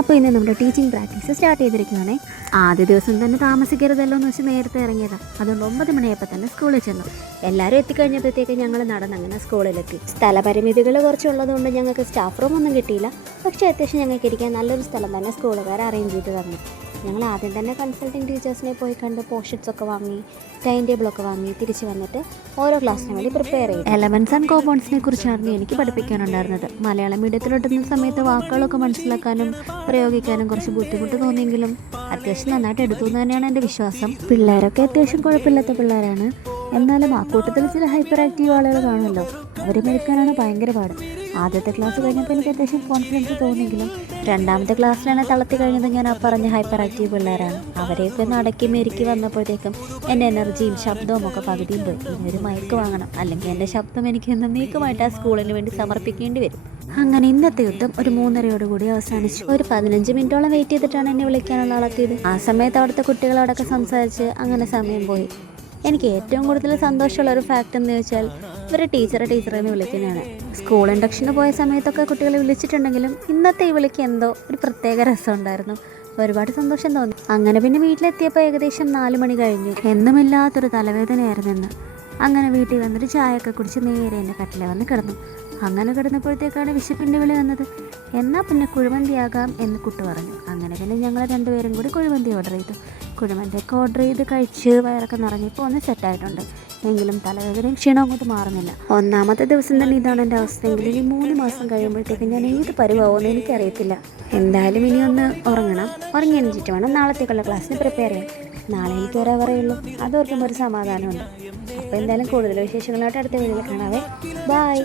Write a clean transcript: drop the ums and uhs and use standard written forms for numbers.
അപ്പോൾ ഇന്ന് നമ്മുടെ ടീച്ചിങ് പ്രാക്ടീസ് സ്റ്റാർട്ട് ചെയ്തിരിക്കുകയാണേ. ആദ്യ ദിവസം തന്നെ താമസിക്കരുതല്ലോ എന്ന് വെച്ച് നേരത്തെ ഇറങ്ങിയതാണ്. അതുകൊണ്ട് 9 മണിയായപ്പോൾ തന്നെ സ്കൂളിൽ ചെന്നു. എല്ലാവരും എത്തിക്കഴിഞ്ഞപ്പോഴത്തേക്ക് ഞങ്ങൾ നടന്നങ്ങനെ സ്കൂളിലെത്തി. സ്ഥലപരിമിതികൾ കുറച്ചുള്ളതുകൊണ്ട് ഞങ്ങൾക്ക് സ്റ്റാഫ് റൂം ഒന്നും കിട്ടിയില്ല. പക്ഷേ അത്യാവശ്യം ഞങ്ങൾക്ക് ഇരിക്കാൻ നല്ലൊരു സ്ഥലം തന്നെ സ്കൂളുകാർ അറേഞ്ച് ചെയ്ത് തന്നു. ഞങ്ങൾ ആദ്യം തന്നെ കൺസൾട്ടിങ് ടീച്ചേഴ്സിനെ പോയി കണ്ട് പോസ്റ്റ്സ് വാങ്ങി, ടൈം ടേബിളൊക്കെ വാങ്ങി തിരിച്ച് വന്നിട്ട് ഓരോ ക്ലാസ്സിന് വേണ്ടി പ്രിപ്പയർ ചെയ്തു. എലമെൻറ്റ്സ് ആൻഡ് കോമ്പൗണ്ട്സിനെ കുറിച്ചായിരുന്നു എനിക്ക് പഠിപ്പിക്കാനുണ്ടായിരുന്നത്. മലയാളം മീഡിയത്തിലോട്ടുന്ന സമയത്ത് വാക്കുകളൊക്കെ മനസ്സിലാക്കാനും പ്രയോഗിക്കാനും കുറച്ച് ബുദ്ധിമുട്ട് തോന്നിയെങ്കിലും അത്യാവശ്യം നന്നായിട്ട് എടുത്തു എന്ന് തന്നെയാണ് എൻ്റെ വിശ്വാസം. പിള്ളേരൊക്കെ അത്യാവശ്യം കുഴപ്പമില്ലാത്ത പിള്ളേരാണ്. എന്നാലും ആ കൂട്ടത്തിൽ ചില ഹൈപ്പർ ആക്റ്റീവ് ആളുകൾ കാണുമല്ലോ, അവരെ മെടുക്കാനാണ് ഭയങ്കര പാട്. ആദ്യത്തെ ക്ലാസ് കഴിഞ്ഞപ്പോൾ എനിക്ക് അത്യാവശ്യം കോൺഫിഡൻസ് തോന്നിയെങ്കിലും രണ്ടാമത്തെ ക്ലാസ്സിലാണ് തളർത്തി കഴിഞ്ഞത് ഞാൻ ആ പറഞ്ഞ ഹൈപ്പർ ആക്റ്റീവ് പിള്ളേരാണ്. അവരെയൊക്കെ നടക്കി മെരുക്കി വന്നപ്പോഴത്തേക്കും എൻ്റെ എനർജിയും ശബ്ദവും ഒക്കെ പകുതിയും പോയി. ഇനിയൊരു മയക്ക് വാങ്ങണം, അല്ലെങ്കിൽ എൻ്റെ ശബ്ദം എനിക്ക് എന്നേക്കുമായിട്ട് ആ സ്കൂളിന് വേണ്ടി സമർപ്പിക്കേണ്ടി വരും. അങ്ങനെ ഇന്നത്തെ യുദ്ധം ഒരു 3:30 അവസാനിച്ചു. ഒരു 15 മിനിറ്റോളം വെയിറ്റ് ചെയ്തിട്ടാണ് എന്നെ വിളിക്കാനുള്ള ആളെത്തിയത്. ആ സമയത്ത് അവിടുത്തെ കുട്ടികളോടൊക്കെ സംസാരിച്ച് അങ്ങനെ സമയം പോയി. എനിക്ക് ഏറ്റവും കൂടുതൽ സന്തോഷമുള്ള ഒരു ഫാക്റ്റ് എന്ന് ചോദിച്ചാൽ ഇവർ ടീച്ചറെ എന്ന് വിളിക്കുന്നതാണ്. സ്കൂൾ ഇൻഡക്ഷന് പോയ സമയത്തൊക്കെ കുട്ടികളെ വിളിച്ചിട്ടുണ്ടെങ്കിലും ഇന്നത്തെ ഈ വിളിക്ക് എന്തോ ഒരു പ്രത്യേക രസമുണ്ടായിരുന്നു. ഒരുപാട് സന്തോഷം തോന്നി. അങ്ങനെ പിന്നെ വീട്ടിലെത്തിയപ്പോൾ ഏകദേശം 4 മണി കഴിഞ്ഞു. എന്നുമില്ലാത്തൊരു തലവേദനയായിരുന്നു ഇന്ന്. അങ്ങനെ വീട്ടിൽ വന്നിട്ട് ചായയൊക്കെ കുടിച്ച് നേരെ എൻ്റെ കട്ടിലെ വന്ന് കിടന്നു. അങ്ങനെ കിടന്നപ്പോഴത്തേക്കാണ് വിശപ്പിൻ്റെ വിളി വന്നത്. എന്നാൽ പിന്നെ കുഴിമന്തിയാകാം എന്ന് കുട്ടി പറഞ്ഞു. അങ്ങനെ പിന്നെ ഞങ്ങൾ രണ്ടുപേരും കൂടി കുഴിമന്തി ഓർഡർ ചെയ്തു. കുഴിമന്തിയൊക്കെ ഓർഡർ ചെയ്ത് കഴിച്ച് വയറൊക്കെ നിറഞ്ഞപ്പോൾ ഒന്ന് സെറ്റായിട്ടുണ്ട്. എങ്കിലും തലവേദനയും ക്ഷീണവും അങ്ങോട്ട് മാറുന്നില്ല. ഒന്നാമത്തെ ദിവസം തന്നെ ഇതാണ് എൻ്റെ അവസ്ഥയെങ്കിൽ ഇനി 3 മാസം കഴിയുമ്പോഴത്തേക്ക് ഞാൻ ഏത് പരുവാകുമെന്ന് എനിക്കറിയത്തില്ല. എന്തായാലും ഇനി ഒന്ന് ഉറങ്ങണം. ഉറങ്ങി എണീച്ചിട്ട് വേണം നാളത്തേക്കുള്ള ക്ലാസ്സിന് പ്രിപ്പയർ ചെയ്യാൻ. നാളെ എനിക്ക് ഒരേ പറയുള്ളൂ. അതോർക്കുമ്പോൾ ഒരു സമാധാനമുണ്ട്. അപ്പോൾ എന്തായാലും കൂടുതൽ വിശേഷങ്ങളായിട്ട് അടുത്ത വീഡിയോയിൽ കാണാവേ. ബൈ.